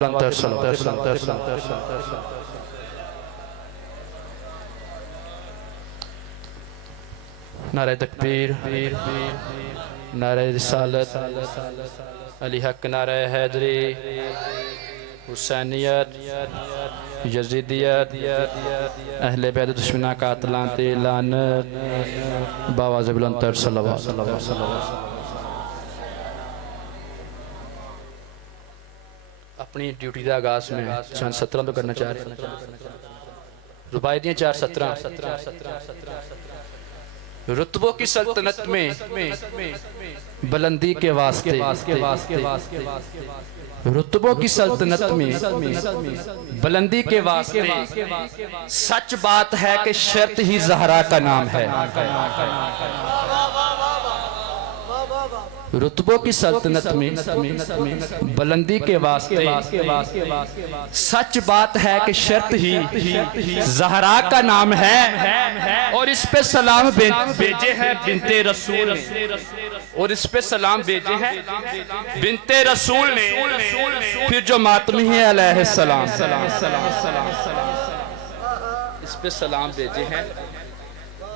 नारे तकबीर, नारे रिसालत, अली हक, नारे हैदरी, हुसैनियत, यजीदियत, अहले बैत दुश्मना कातलान ते लानत, बावाज़ बुलंद सल्लल्लाहु। अपनी ड्यूटी का आगाज में सन 17 तो करना चाह रहे रुबाई दी 4 17 रुतबों की सल्तनत में बुलंदी के वास्ते, रुतबों की सल्तनत में बुलंदी के वास्ते सच बात है कि शर्त ही ज़हरा का नाम है। रुतबों की सल्तनत में बुलंदी के वास्ते सच बात है कि शर्त ही ज़हरा का नाम है। और इस पे सलाम भेजे हैं बिनते रसूल ने, और इस पे सलाम भेजे हैं बिनते रसूल ने। फिर जो मातमी है अलैहि सलाम, इस पे सलाम भेजे हैं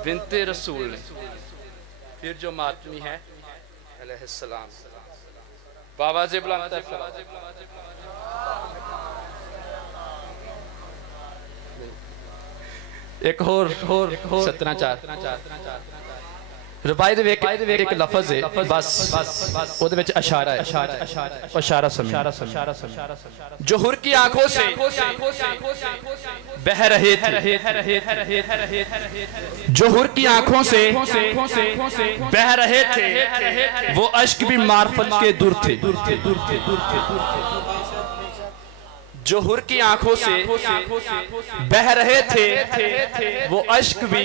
बिनते रसूल ने। फिर जो मातमी है अलैहिस्सलाम, बाबा जी बुलंद एक और 17 रुबाई दे एक लफ्ज़ है बस ओदे विच इशारा है, इशारा समझ। जो हुर की आंखों से बह रहे थे, जो हुर की आंखों से बह रहे थे, वो अश्क भी मार्फत के दूर थे। जो हुर की आंखों से बह रहे थे, वो अश्क भी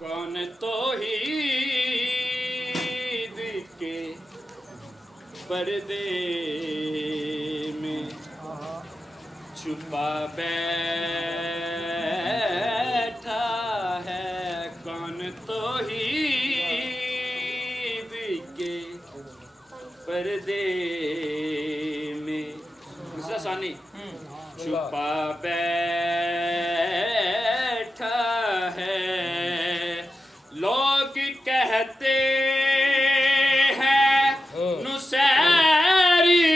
कौन तौहीद के पर्दे में छुपा बैठा है। कौन तौहीद के पर्दे में आसानी छुपा बैठा है। लोग कहते हैं नुसैरी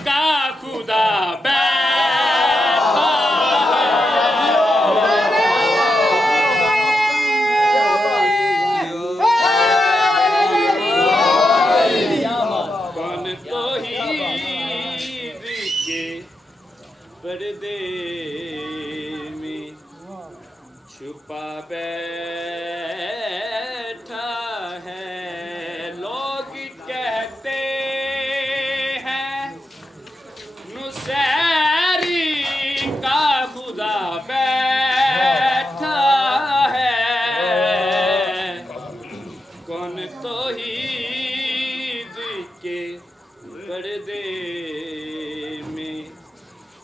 का खुदा बैठा कौन तौहीद के पर्दे तौहीद के पर्दे में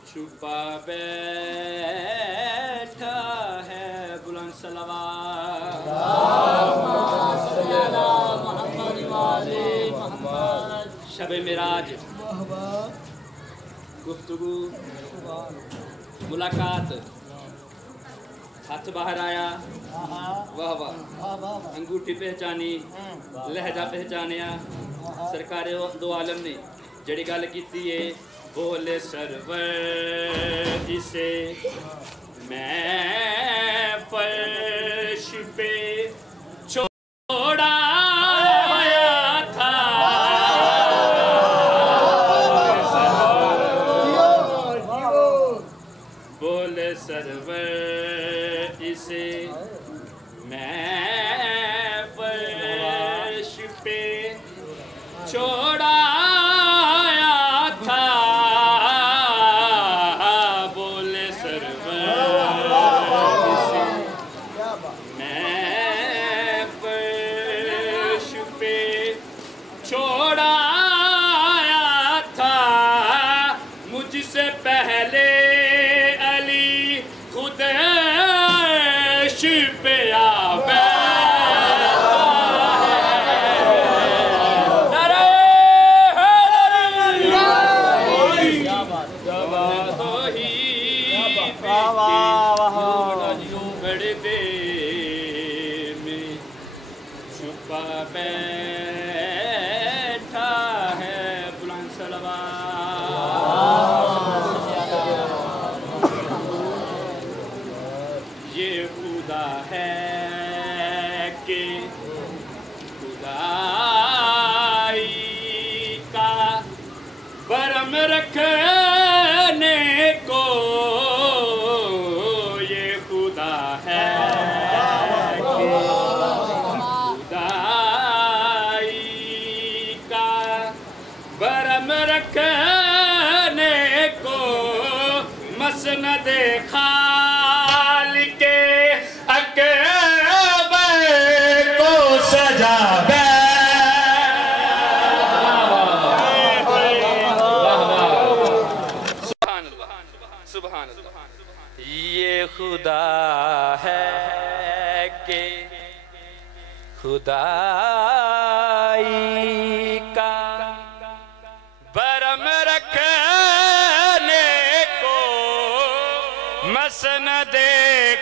छुपा बैठा है बुलंद सलावत। शब मिराज, गुफ्तगू, मुलाकात, हाथ बाहर आया, वाह वाह, अंगूठी पहचानी, लहजा पहचानिया। सरकार दो आलम ने जड़ी गल की है, बोले सरवर इसे मैं फर्श पे छोड़ा था। बोले सरवर इसे मैं फर्श पे छोड़ाया था। बोले सरवर इसे मैं फर्श पे छोड़ाया था। मुझसे पहले अली खुद अर्श पे आ पर्दे में छुपा बैठा है बुलंद सलावत। ये खुदा है कि खुदाई का बरम रखने को रखने को मसनद खालिके अकबर को सजा सुभान अल्लाह। ये खुदा है कि खुदाई का बरम रखने को मसनद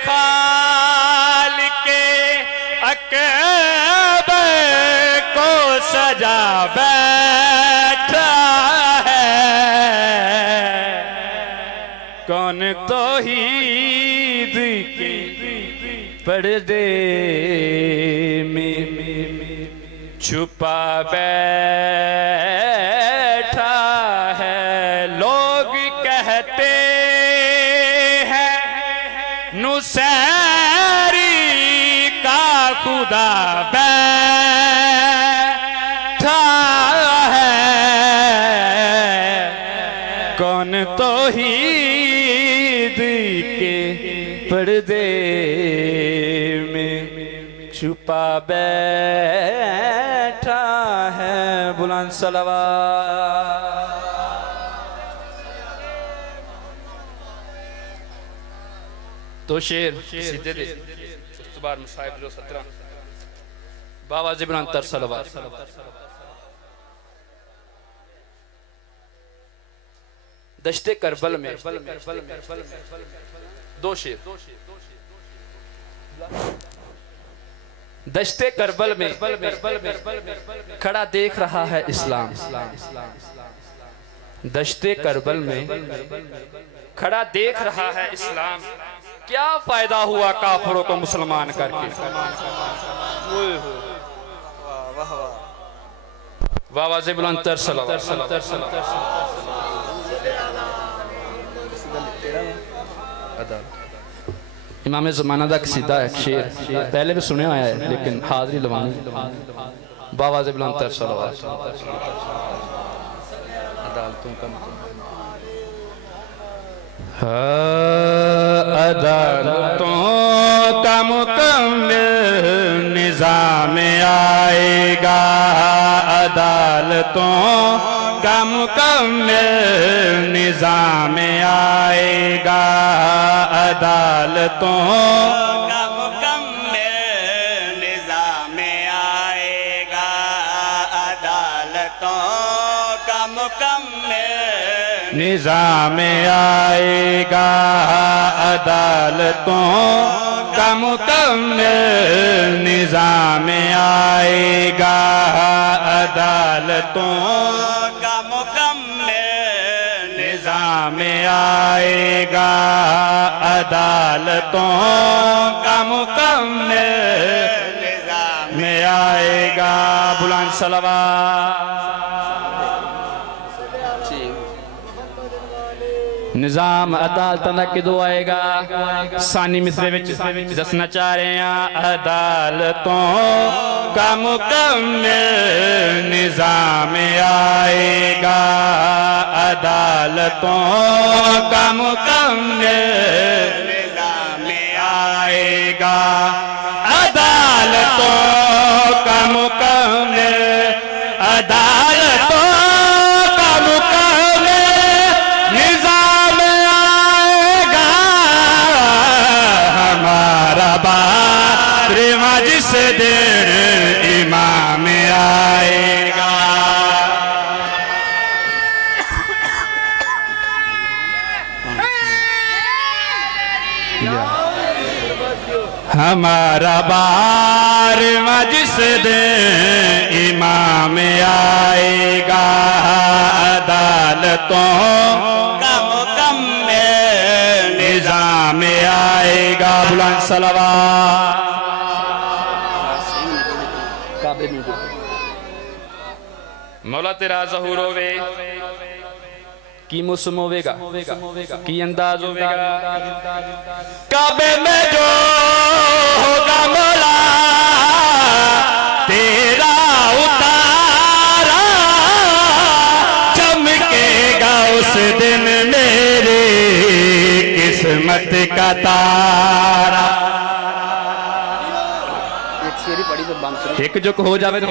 खालिके अकबर को सजा बैठा है। कौन तौहीद के पर्दे में छुपा बैठा है। लोग कहते हैं नुसैरी का खुदा बैठा है। कौन तौहीद के पर्दे में छुपा बैठा है बुलंद सलावत। तो शेर सीधे दे बार मुसाहिब जो 17 बाबा जिब्रान तर सलावत। दश्ते करबल में दो शेर। दश्ते करबल में खड़ा देख रहा है इस्लाम। दश्ते करबल में खड़ा देख रहा है इस्लाम। क्या फायदा हुआ काफिरों को मुसलमान करके। वाह से बुलंद तर सलावत। इमाम ज़माना दा कसीदा है शेर, पहले भी सुने आया है लेकिन हाज़री लवानी। बाबा से बुलंद तर सलावत। अदालतों का अदालतों का मुकम्मल निज़ाम आएगा। अदालतों का मुकम्मल निज़ाम आएगा, अदालतों का मुकम्मल निज़ाम आएगा, अदालतों का मुकम्मल निज़ाम आएगा, अदालतों का मुकम्मल निज़ाम आएगा, अदालतों का मुकम्मल निज़ाम आएगा, अदालतों का मुकम्मल निज़ाम में आएगा। बुलंद सलावत। निज़ाम अदालत किदों आएगा? सानी मिसरे विच दसना चाह रहे हैं, अदालतों का मुकम्मल निज़ाम आएगा, अदालतों का मुकम्मल निज़ाम आएगा, अदालतों का मुकम्मल, अदालतों का मुकम्मल निज़ाम आएगा, हमारा बारहवां जिस दिन इमाम आएगा। हमारा बारहवां जिस दिन इमाम आएगा, अदालतों का मुकम्मल निज़ाम आएगा। बुलंद सलावत। मौला तेरा ज़हूर होवे, की मौसम होवेगा, की अंदाज होवेगा, काबे में जो होगा मौला तेरा उतारा, चमकेगा उस दिन मेरी किस्मत का तारा। एक जो हो जावे तो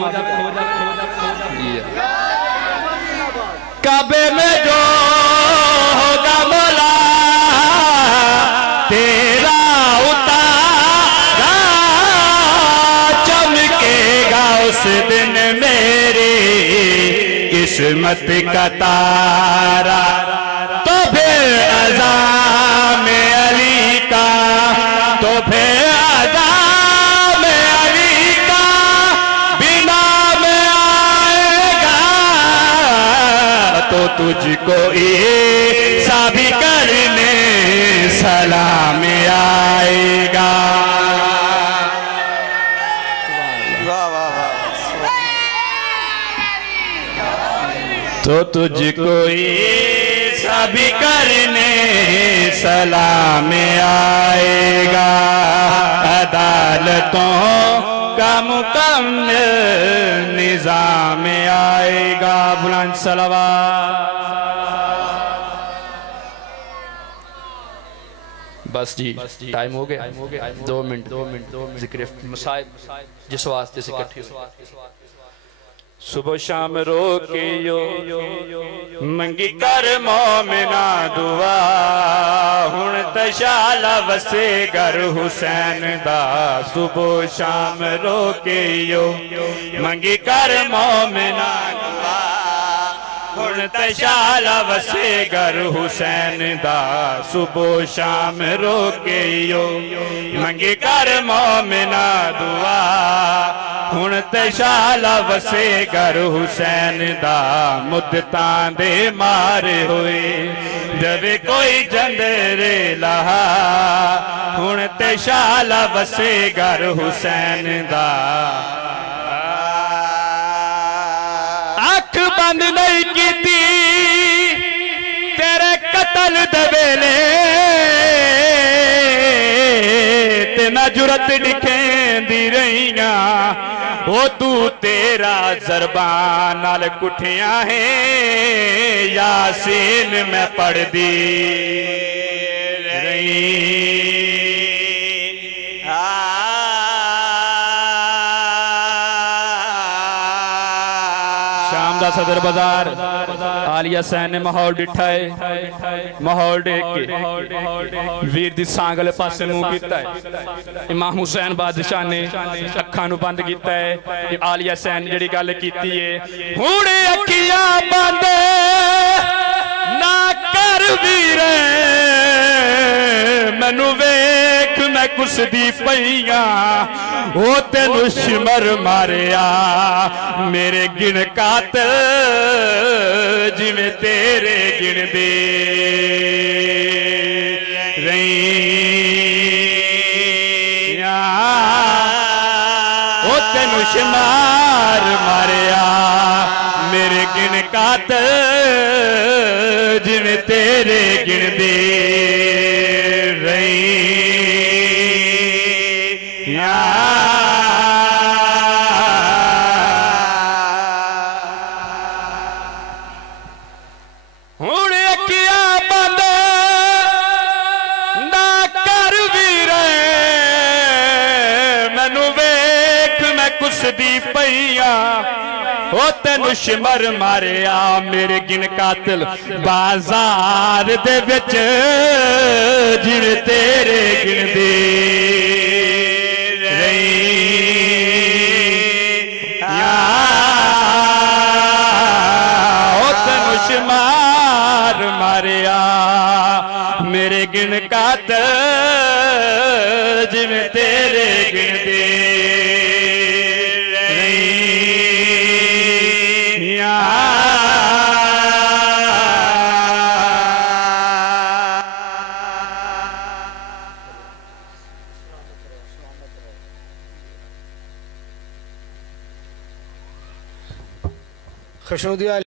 काबे में जो होगा मौला तेरा उतारा, चमकेगा उस दिन मेरी किस्मत का तारा। तो फिर अज़ाम अली का, तो फिर अज़ाम अली का बिना में आएगा, तो तुझको ईसा भी करने सलाम आएगा। वाह वाह वाह। तो तुझको ईसा भी करने सलाम आएगा, अदालतों का मुकम्मल निज़ाम आएगा। बुलंद सलावत। बस जी टाइम हो गया, 2 मिनट जिक्र मसाइब जिस वास्ते से इकट्ठी हुई। सुबह शाम रो के यो मंगी कर मोमिना दुआ, हुण तशाला वसे घर हुसैन दा। सुबह शाम रो के यो मंगी कर मोमिना दुआ, हुण तशाला वसे घर हुसैन दा। सुबह शाम रो के यो मंगी कर मोमिना दुआ, हुण तशाला वसे घर हुसैन दा। मुद्दतां दे मारे होए जवे कोई जंदरे लहा, हुण तशाला वसे घर हुसैन दा। अख बंद नहीं कीती तेरे कतल दे वेले, ते ना जुरत दिखेंदी रहियां, ओ तू तेरा ज़रबान नाल कुठिया है, यासीन में पढ़ दी रही। शाम दा सदर बाजार आलिया सैन ने माहौल डिठा है, माहौल देख के वीर दी सांग वाले पासे मुंह कीता है। इमाम हुसैन बादशाह ने अखां नूं बंद कीता है। आलिया सैन ने जिहड़ी गल कीती है, हुण अखियां बंद ना कर वीरे, मैनू वेख मैं कुसदी पईया, ओ तेनू शिमर मारिया मेरे गिण कातिल जिवें तेरे गिण दे रहीया, ओ तेनू शिमर मारिया मेरे गिण कातिल जिवें तेरे गिण दे दी पईया, ओ तेनू शिमर मारिया मेरे गिन कातिल बाजार दे विच जिवें तेरे गिन दे रहीया, ओ तेनू शिमर मारिया मेरे गिन कातिल जिवें तेरे गिन दे खुशनुदी